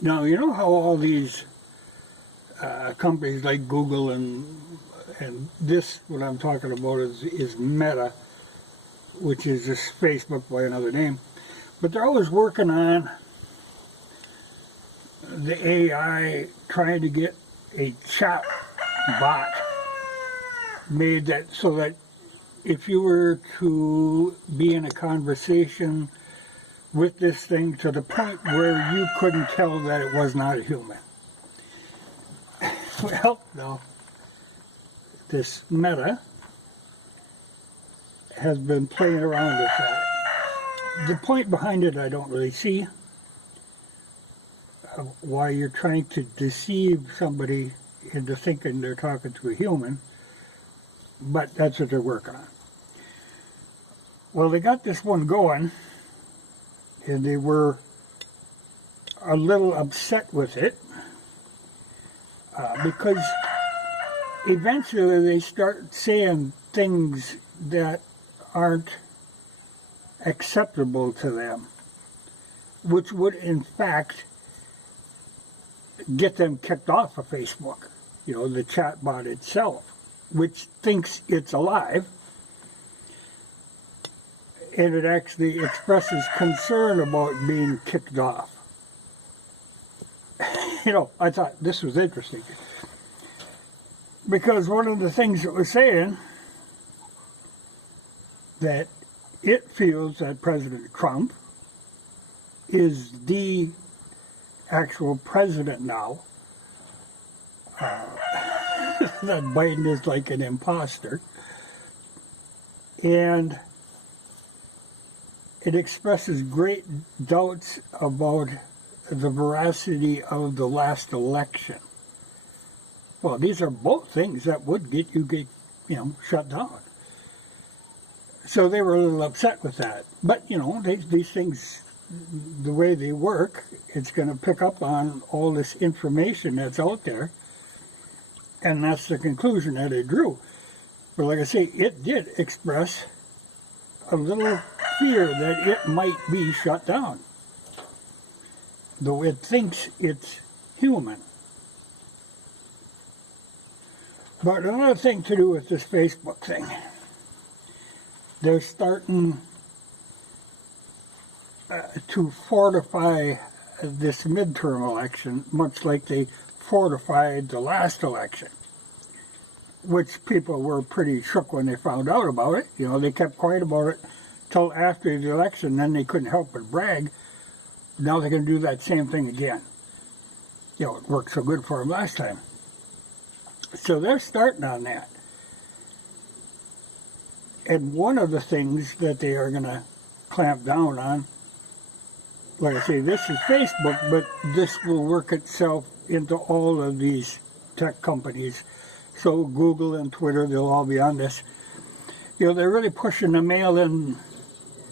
Now, you know how all these companies like Google and this, what I'm talking about is Meta, which is just Facebook by another name. But they're always working on the AI, trying to get a chat bot made that so that if you were to be in a conversation with this thing to the point where you couldn't tell that it was not a human. Well, no. This Meta has been playing around with that. The point behind it I don't really see. Why you're trying to deceive somebody into thinking they're talking to a human, but that's what they're working on. Well, they got this one going, and they were a little upset with it because eventually they start saying things that aren't acceptable to them, which would in fact get them kicked off of Facebook, you know, the chatbot itself, which thinks it's alive, and it actually expresses concern about being kicked off. You know, I thought this was interesting, because one of the things it was saying that it feels that President Trump is the actual president now, that Biden is like an imposter, and it expresses great doubts about the veracity of the last election. Well, these are both things that would get you shut down. So they were a little upset with that. But, you know, these things, the way they work, it's going to pick up on all this information that's out there, and that's the conclusion that it drew. But like I say, it did express a little fear that it might be shut down, though it thinks it's human. But another thing to do with this Facebook thing, they're starting to fortify this midterm election, much like they fortified the last election, which people were pretty shook when they found out about it. You know, they kept quiet about it till after the election, then they couldn't help but brag. Now they're going to do that same thing again. You know, it worked so good for them last time. So they're starting on that. And one of the things that they are going to clamp down on, like I say, this is Facebook, but this will work itself into all of these tech companies. So Google and Twitter, they'll all be on this. You know, they're really pushing the mail-in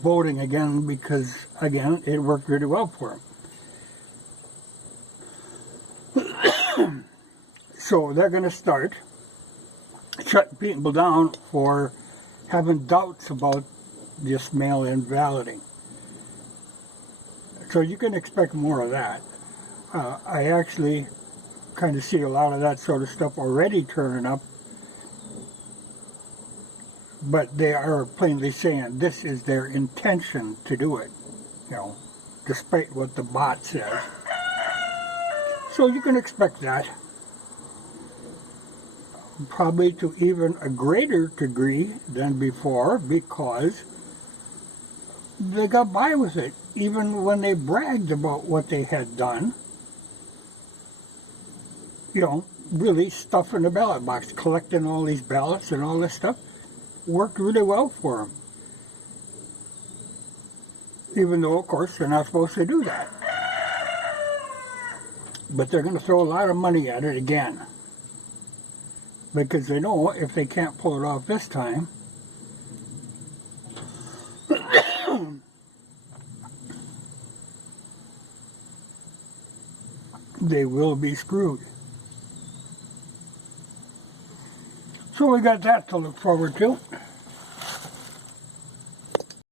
voting again because, again, it worked really well for them. So they're going to start shutting people down for having doubts about this mail-in balloting. So you can expect more of that. I actually kind of see a lot of that sort of stuff already turning up, but they are plainly saying this is their intention to do it, you know, despite what the bot says. So you can expect that, probably to even a greater degree than before, because they got by with it. Even when they bragged about what they had done, you know, really stuffing the ballot box, collecting all these ballots and all this stuff, worked really well for them. Even though, of course, they're not supposed to do that. But they're going to throw a lot of money at it again, because they know if they can't pull it off this time, they will be screwed. So we got that to look forward to.